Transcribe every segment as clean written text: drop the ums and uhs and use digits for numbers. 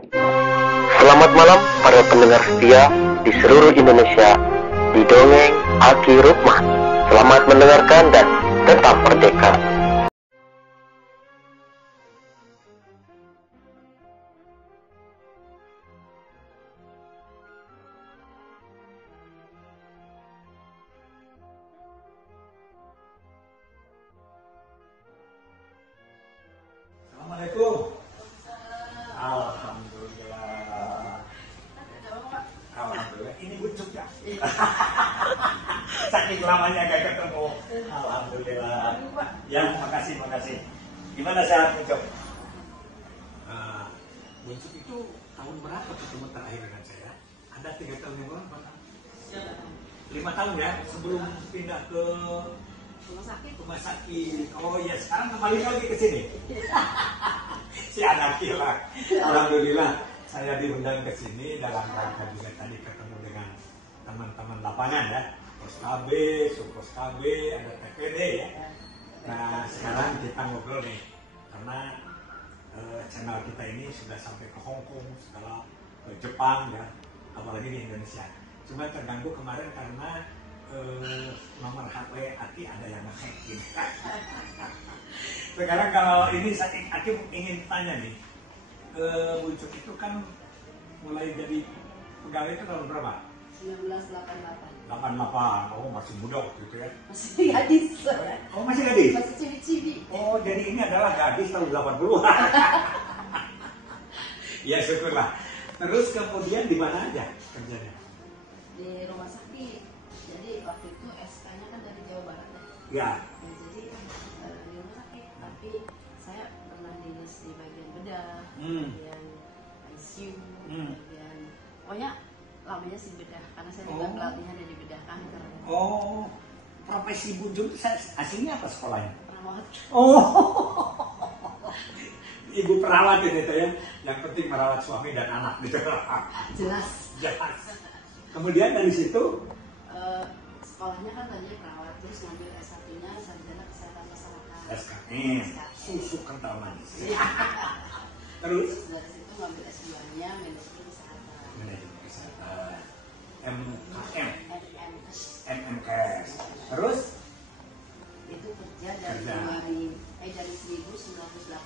Selamat malam para pendengar setia di seluruh Indonesia di Dongeng Aki Rukman. Selamat mendengarkan dan tetap merdeka. Assalamualaikum. Alhamdulillah. Alhamdulillah. Ini Bucuk ya. Saking lamanya gak ketemu. Alhamdulillah. Ya, makasih. Gimana sehat Bucuk? Bucuk itu tahun berapa ketemu terakhir dengan saya? Ada 3 tahun yang lalu, 5 tahun ya, sebelum pindah ke rumah sakit. Oh ya, sekarang kembali lagi ke sini. Si anak gila. Alhamdulillah saya diundang ke sini dalam rangka juga tadi ketemu dengan teman-teman lapangan ya. Pos KB, Supos KB, ada TPD ya. Nah sekarang kita ngobrol nih karena channel kita ini sudah sampai ke Hong Kong, segala ke Jepang ya, apalagi di Indonesia. Cuma terganggu kemarin karena nomor HP Aki ada yang nge-hack gitu. Sekarang kalau ini Aki ingin tanya nih, Bucuk itu kan mulai jadi pegawai itu tahun berapa? 1988. 88, oh masih muda waktu itu ya? Masih gadis. Oh masih gadis? Masih cibi-cibi. Oh jadi ini adalah gadis tahun 80-an. Ya syukurlah. Terus kemudian di mana aja kerjanya? Di rumah sakit. Jadi waktu itu SK-nya kan dari Jawa Barat ya. Ya. Nah, jadi di rumah sakit. Tapi saya pernah dinas di bagian bedah, bagian ICU, bagian pokoknya lamanya sih bedah. Karena saya juga pelatihnya dari bedah kanker. Oh, profesi Bucuk aslinya apa sekolahnya? Perawat. Oh, ibu perawat ini tuh ya. Yang penting merawat suami dan anak gitu. Jelas. Kemudian dari situ sekolahnya kan tadi perawat, terus ngambil S1-nya sarjana kesehatan masyarakat. SKM, susu kental manis. Terus dari situ ngambil S2-nya manajemen kesehatan. Manajemen kesehatan. MKM, MMKes. MMKes. Terus Itu kerja dari dari 1988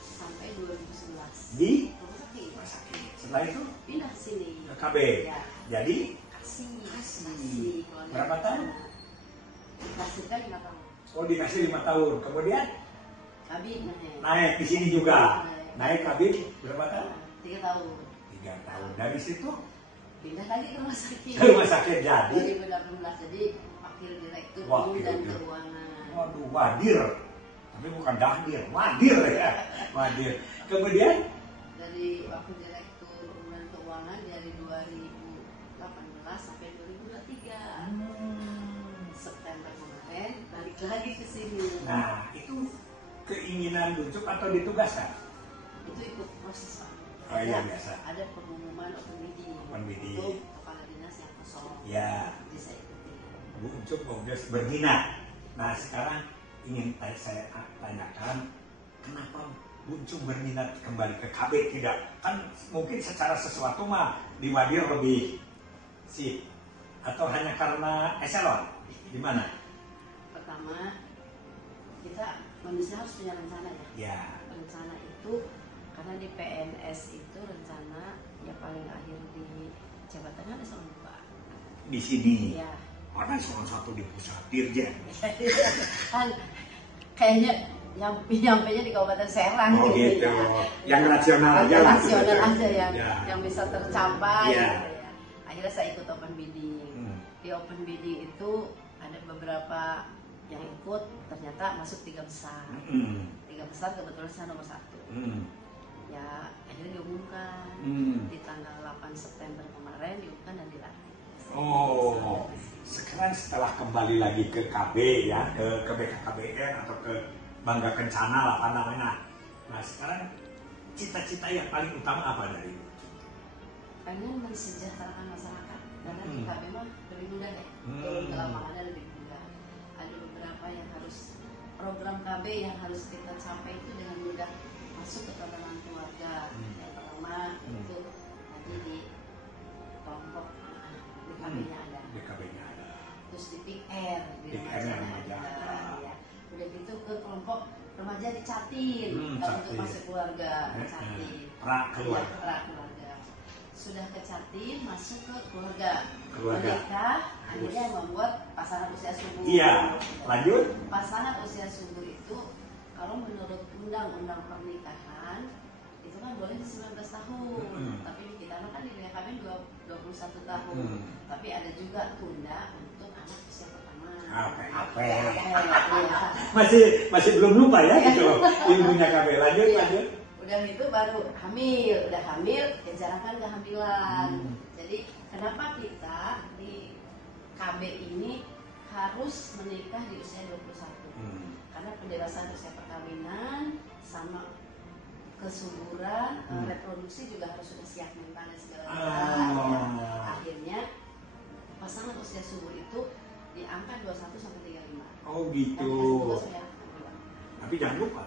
sampai 2011 di rumah sakit. rumah sakit. Setelah itu Pindah ke sini. ke KB. Ya. Jadi Kasih. berapa tahun? Dikasih kan 5 tahun. Oh dikasih 5 tahun. Kemudian Kabin naik di sini juga. Naik kabin berapa tahun? 3 tahun. 3 tahun. Dari situ Pindah lagi ke rumah sakit. ke rumah sakit jadi. 2018 jadi wakil direktur Wakil umum dan direktur. keuangan. Waduh, wadir. Tapi bukan dahdir, wadir ya. Wadir. Kemudian Dari wakil direktur umum dan keuangan dari 2018 sampai 2023. September kemarin balik lagi ke sini. nah, itu keinginan Bucuk atau ditugaskan? Itu ikut proses Pak. Oh iya biasa. Ada pengumuman open bidding. Open bidding. Untuk kepala dinas yang kosong. Ya, Jadi saya ikuti. Bucuk berminat. Nah, sekarang ingin saya tanyakan, kenapa Bucuk berminat kembali ke KB? Tidak, kan mungkin secara sesuatu mah di Wadir lebih sip. Atau hanya karena eselon? Gimana? Pertama, kita manusia harus punya rencana ya. Ya. Rencana itu karena di PNS itu rencana ya paling akhir di jabatan ada soal 2. Di sini. Ya. Ada soal 1 di pusat Dirjen. Kan kayaknya nyampenya di Kabupaten Serang Oh gitu. ya. Yang rasional aja lah. Rasional aja Ya. yang bisa tercapai Ya. gitu ya. Akhirnya saya ikut open bidding. Di open bidding itu ada beberapa yang ikut, ternyata masuk 3 besar. 3 besar kebetulan saya nomor 1. Ya akhirnya diumumkan di tanggal 8 September kemarin diumumkan dan dilantik. Oh, sekarang setelah kembali lagi ke KB ya, ke BKKBN atau ke Bangga Kencana lah apa namanya. Nah sekarang cita-cita yang paling utama apa dari itu? Pengen mensejahterakan masyarakat karena di KB mah lebih mudah ya. Ke lapangannya lebih mudah. Ada beberapa yang harus program KB yang harus kita capai itu dengan mudah masuk ke tatanan keluarga. Yang pertama Kecantin kalau untuk masuk keluarga, Kecantin. Keluarga. Ya, keluarga. Sudah Kecantin masuk ke keluarga. Menikah, akhirnya membuat pasangan usia subur. Iya, lanjut. Pasangan usia subur itu kalau menurut undang-undang pernikahan itu kan boleh di 19 tahun, tapi di kita kan di kami 21 tahun. Tapi ada juga tunda untuk anak usia pertama. Apa ya? Masih belum lupa ya gitu ilmunya KB. Lanjut. Udah itu baru hamil, udah hamil dijalankan kehamilan. Jadi kenapa kita di KB ini harus menikah di usia 21? Karena pendewasaan usia perkawinan sama kesuburan, reproduksi juga harus sudah siap mental dan segala macam. Akhirnya pasangan usia subur itu di angka 21 sampai 35. Oh gitu. Tapi jangan lupa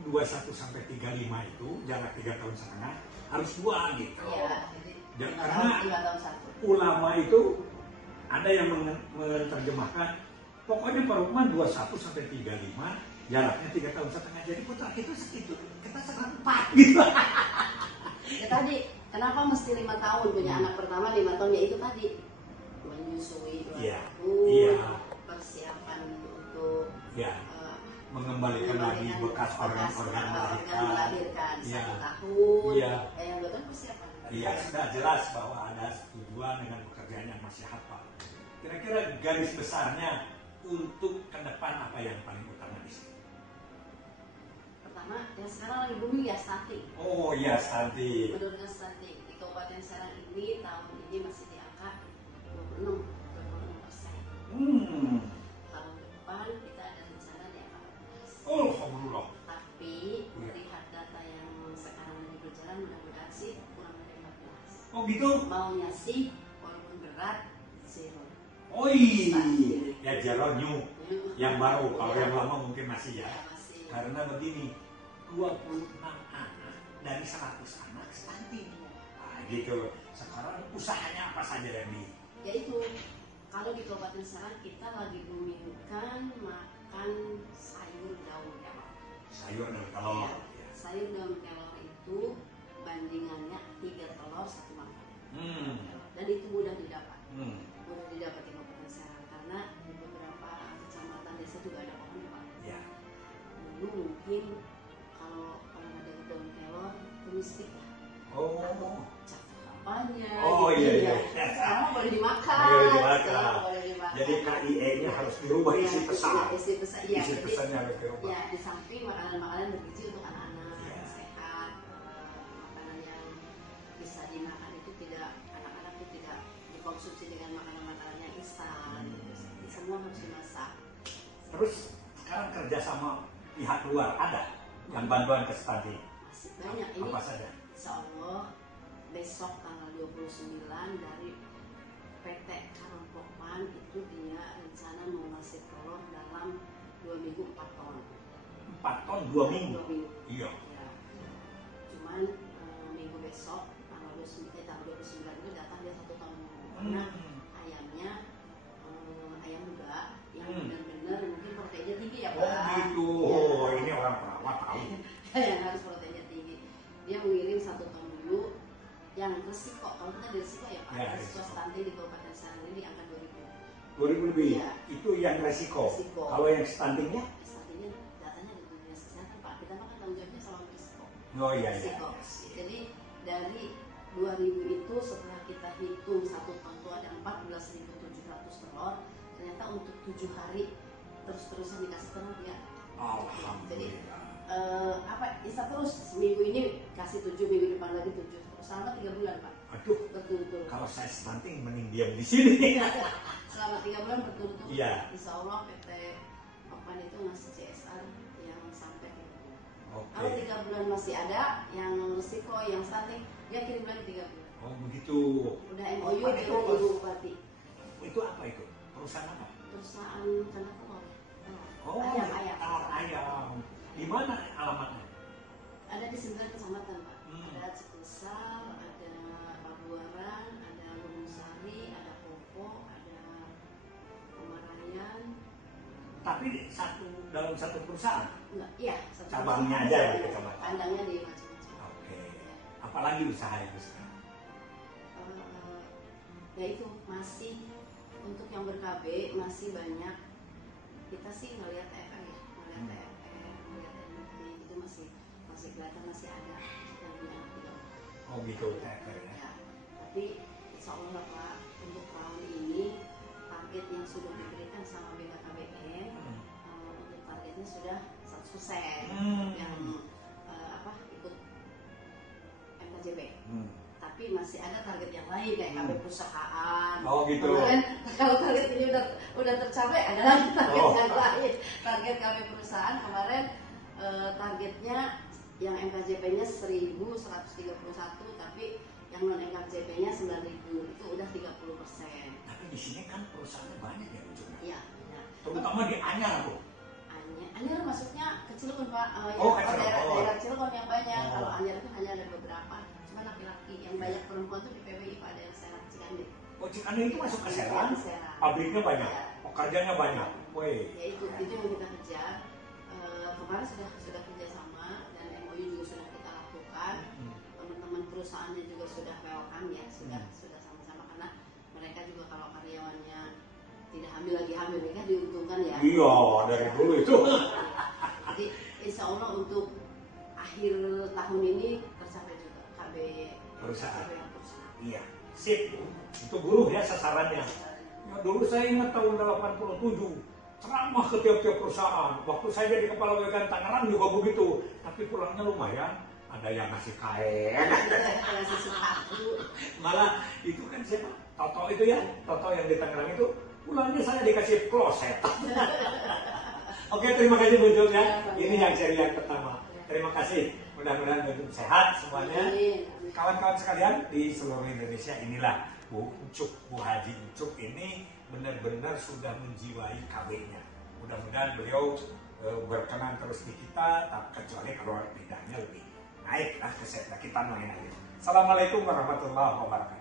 21 sampai 35 itu jarak 3 tahun setengah harus 2 gitu. Iya, jadi karena 5 tahun 1. Ulama itu ada yang menerjemahkan pokoknya Pak Rukman 21 sampai 35 jaraknya 3 tahun setengah. Jadi putra itu segitu. Kita sekarang 4 gitu. Ya tadi kenapa mesti 5 tahun punya anak pertama 5 tahun ya itu tadi menyusui 2 tahun, persiapan untuk mengembalikan lagi bekas organ melahirkan 1 tahun. Yang itu kan persiapan. Iya, sudah jelas bahwa ada tujuan dengan pekerjaan yang masih hafal. Kira-kira garis besarnya untuk ke depan apa yang paling utama di sini? Pertama, yang sekarang lagi booming ya stunting. Oh iya, stunting. Menurutnya stunting di Kabupaten Serang ini tahun ini masih di angka 26%. Tahun depan kita ada rencana di angka 14. Alhamdulillah. Tapi melihat data yang sekarang lagi berjalan mudah-mudahan sih kurang dari 14. Oh gitu? Maunya sih walaupun berat zero. Oh iya, ya zero new. Yang baru, kalau yang lama mungkin masih ya. Karena begini, 26 anak dari 100 anak stunting. Nah gitu. Sekarang usahanya apa saja yang di? Ya itu, kalau di Kabupaten Serang kita lagi boomingkan makan sayur daun kelor. Sayur daun kelor. Ya, sayur daun kelor itu bandingannya 3 telur 1 makan. Dan itu mudah didapat. Mudah didapat di Kabupaten Serang karena di beberapa kecamatan desa juga ada pohon Pak. Ya. Dulu mungkin kalau ada daun kelor itu mistik ya. Oh. Apanya? Oh iya. Sekarang boleh dimakan. Boleh dimakan. Jadi KIE-nya harus dirubah isi pesan. Isi pesan. Ya, isi pesannya harus dirubah. Ya, di samping makanan-makanan bergizi untuk anak-anak yang sehat, makanan yang bisa dimakan itu tidak anak-anak itu tidak dikonsumsi dengan makanan-makanan yang instan. Semua harus dimasak. Terus sekarang kerja sama pihak luar ada yang bantuan ke stunting? Masih banyak ini. Apa saja? Insya Allah besok tanggal 29 dari PT Karangpokpan itu dia rencana mau ngasih telur dalam 2 minggu 4 ton. 4 ton 2 minggu? 2 minggu. Iya. Ya. Cuman minggu besok tanggal 29 itu datang dia 1 ton. Karena ayamnya ayam juga yang benar-benar mungkin proteinnya tinggi ya Pak. Oh gitu. Ya. Ini orang perawat tahu. Yang harus proteinnya tinggi. Dia mengirim 1 ton dulu. Yang resiko, kalau kita di resiko ya Pak, resiko stunting di Kabupaten Serang ini di angka 2000 lebih. Ya. Itu yang resiko. Kalau yang stuntingnya? Stuntingnya datanya dari Dinas Kesehatan Pak, kita makan tanggung jawabnya selalu resiko. Oh iya. Resiko. Jadi dari 2000 itu setelah kita hitung 1 ton itu ada 14.700 telur, ternyata untuk 7 hari terus-terusan dikasih telur ya. Alhamdulillah. Jadi bisa terus seminggu ini kasih 7, minggu depan lagi 7 selama 3 bulan Pak. Aduh, berturut-turut. Kalau saya stunting mending diam di sini. Selama 3 bulan berturut-turut. Iya. Insya Allah PT Opan itu ngasih CSR yang sampai 3 bulan. Okay. Kalau 3 bulan masih ada yang risiko, yang stunting, dia kirim lagi 3 bulan. Oh begitu. Udah MOU dengan Ibu Bupati. Itu apa itu? Perusahaan apa? Perusahaan kandang telur. Oh, ayam. Di mana alamatnya? Ada di 9 kecamatan Pak. Ada Cikusal, ada Pabuaran, ada Gunung Sari, ada Popo, ada Pemarayan. tapi dalam satu perusahaan? Enggak, iya. Cabangnya aja ya, kecamatan. Pandangnya di macam-macam. Oke. Apalagi usaha yang besar? Ya itu masih untuk yang ber-KB masih banyak. Kita sih ngelihat TFR ya, ngelihat itu masih kelihatan masih ada yang punya anak 3. Oh gitu, TFR ya. Tapi insya Allah Pak, untuk tahun ini target yang sudah diberikan sama BKKBN untuk targetnya sudah 100% yang ikut MKJB. Tapi masih ada target yang lain kayak KB perusahaan. Oh gitu. Kemarin kalau target ini udah tercapai, ada lagi target yang lain. Target KB perusahaan kemarin targetnya yang MKJP-nya 1.131, tapi yang non MKJP-nya 9.000, itu udah 30%. Tapi di sini kan perusahaannya banyak ya, Bu. Iya. Terutama di Anyar, Bu. Anyar maksudnya ke Cilegon, Pak. Daerah Cilegon yang banyak. Kalau Anyar itu hanya ada beberapa, cuma laki-laki. Yang banyak perempuan tuh di PBI, Pak, daerah Serang Cikande. Oh, Cikande itu masuk ke Serang? Serang. Pabriknya banyak, pekerjanya banyak. Woi. Ya itu yang kita kejar. Kemarin sudah kerjasama dan MOU juga sudah kita lakukan. Teman-teman perusahaannya juga sudah welcome ya, sudah sama-sama, karena mereka juga kalau karyawannya tidak hamil mereka diuntungkan ya. Iya, dari dulu itu. Jadi insya Allah untuk akhir tahun ini tercapai juga KB perusahaan. Iya. Sip, itu buruh ya sasarannya. Ya, dulu saya ingat tahun 87, ceramah ke tiap-tiap perusahaan. Waktu saya jadi kepala BKN Tangerang juga begitu. Tapi pulangnya lumayan, ada yang ngasih kain. Malah itu kan siapa? Toto itu ya, Toto yang di Tangerang itu, pulangnya saya dikasih kloset. Oke, terima kasih Bu Jun ya. Ini yang seri yang pertama. Terima kasih. Mudah-mudahan sehat semuanya. Kawan-kawan sekalian di seluruh Indonesia, inilah Bu Ucup, Bu Haji Ucup ini benar-benar sudah menjiwai KB-nya. Mudah-mudahan beliau berkenan terus di kita, kecuali kalau bidangnya lebih naik lah ke kita main aja. Assalamualaikum warahmatullahi wabarakatuh.